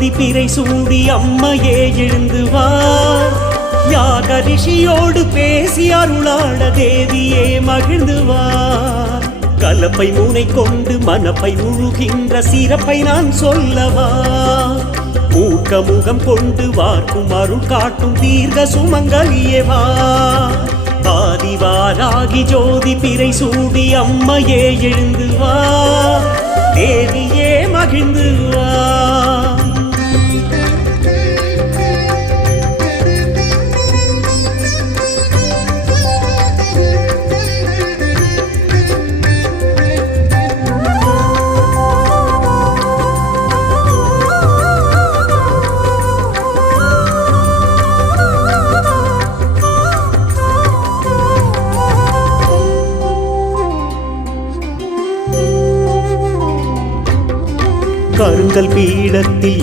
ஜோதி பிறை சூடி அம்மையே எழுந்து வா. யாக ரிஷியோடு பேசி அருளாட தேவியே மகிழ்ந்து வா. கலப்பை முனை கொண்டு மனப்பை உழுகின்ற சிறப்பை நான் சொல்லவா. மூக்க முகம் கொண்டு வார்க்கும் அருள் காட்டும் தீர்க்க சுமங்கலியே வா. ஆதிவாராகி ஜோதி பிறை சூடி அம்மையே எழுந்து வா. தேவியே மகிழ்ந்து வா. கருங்கல் பீடத்தில்